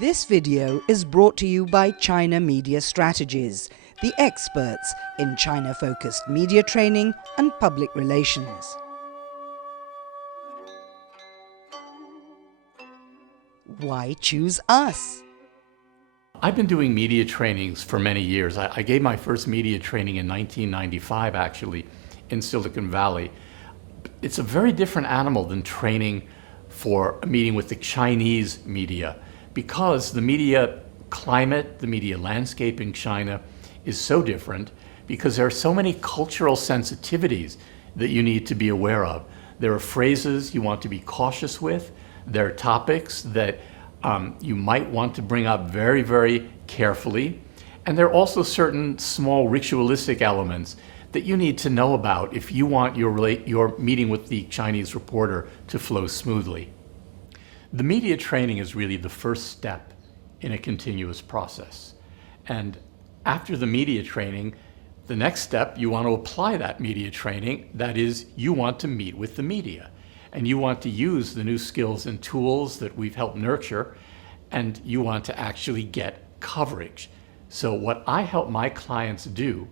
This video is brought to you by China Media Strategies, the experts in China-focused media training and public relations. Why choose us? I've been doing media trainings for many years. I gave my first media training in 1995, actually, in Silicon Valley. It's a very different animal than training for a meeting with the Chinese media, because the media climate, the media landscape in China is so different, because there are so many cultural sensitivities that you need to be aware of. There are phrases you want to be cautious with. There are topics that you might want to bring up very, very carefully. And there are also certain small ritualistic elements that you need to know about if you want your meeting with the Chinese reporter to flow smoothly. The media training is really the first step in a continuous process. And after the media training, the next step, you want to apply that media training. That is, you want to meet with the media. And you want to use the new skills and tools that we've helped nurture, and you want to actually get coverage. So what I help my clients do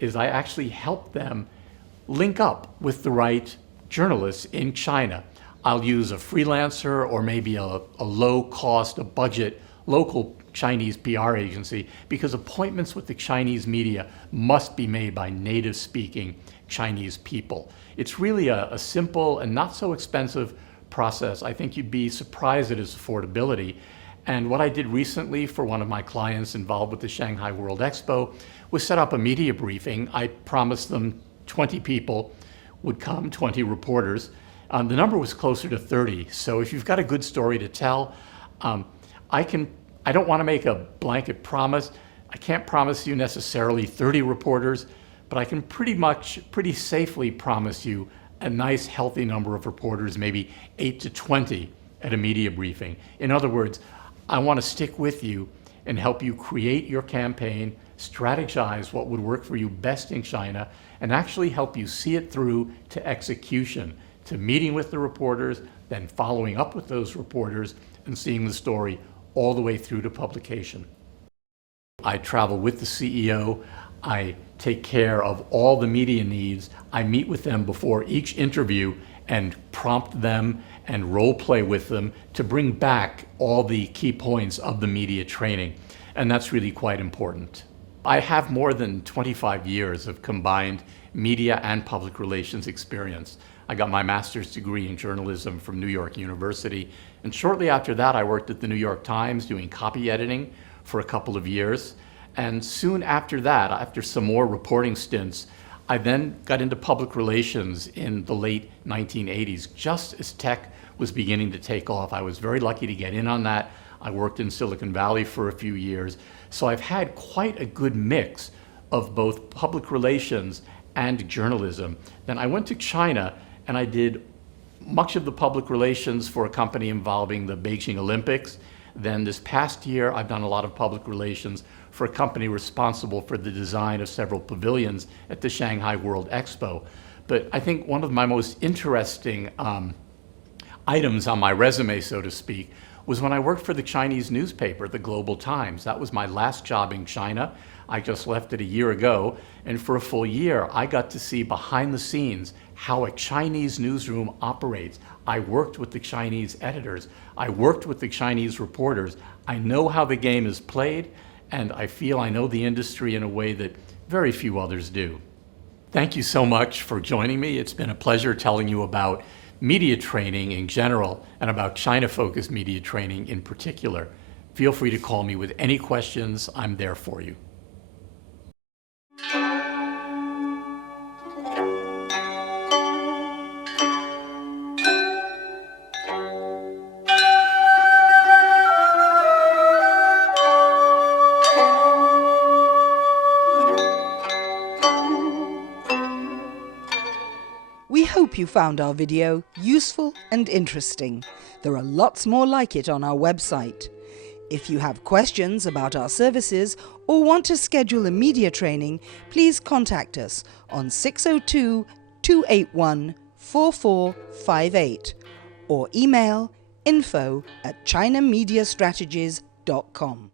is I actually help them link up with the right journalists in China. I'll use a freelancer or maybe a low cost, a budget, local Chinese PR agency, because appointments with the Chinese media must be made by native speaking Chinese people. It's really a simple and not so expensive process. I think you'd be surprised at its affordability. And what I did recently for one of my clients involved with the Shanghai World Expo was set up a media briefing. I promised them 20 people would come, 20 reporters. The number was closer to 30. So if you've got a good story to tell, I don't want to make a blanket promise. I can't promise you necessarily 30 reporters, but I can pretty safely promise you a nice healthy number of reporters, maybe 8 to 20 at a media briefing. In other words, I want to stick with you and help you create your campaign, strategize what would work for you best in China, and actually help you see it through to execution, to meeting with the reporters, then following up with those reporters and seeing the story all the way through to publication. I travel with the CEO. I take care of all the media needs. I meet with them before each interview and prompt them and role play with them to bring back all the key points of the media training. And that's really quite important. I have more than 25 years of combined media and public relations experience. I got my master's degree in journalism from New York University. And shortly after that, I worked at the New York Times doing copy editing for a couple of years. And soon after that, after some more reporting stints, I then got into public relations in the late 1980s, just as tech was beginning to take off. I was very lucky to get in on that. I worked in Silicon Valley for a few years. So I've had quite a good mix of both public relations and journalism. Then I went to China and I did much of the public relations for a company involving the Beijing Olympics. Then this past year, I've done a lot of public relations for a company responsible for the design of several pavilions at the Shanghai World Expo. But I think one of my most interesting items on my resume, so to speak, was when I worked for the Chinese newspaper, the Global Times. That was my last job in China. I just left it a year ago, and for a full year, I got to see behind the scenes how a Chinese newsroom operates. I worked with the Chinese editors. I worked with the Chinese reporters. I know how the game is played, and I feel I know the industry in a way that very few others do. Thank you so much for joining me. It's been a pleasure telling you about media training in general and about China-focused media training in particular. Feel free to call me with any questions. I'm there for you. We hope you found our video useful and interesting. There are lots more like it on our website. If you have questions about our services or want to schedule a media training, please contact us on 602-281-4458 or email info@chinamediastrategies.com. www.consultancy.com.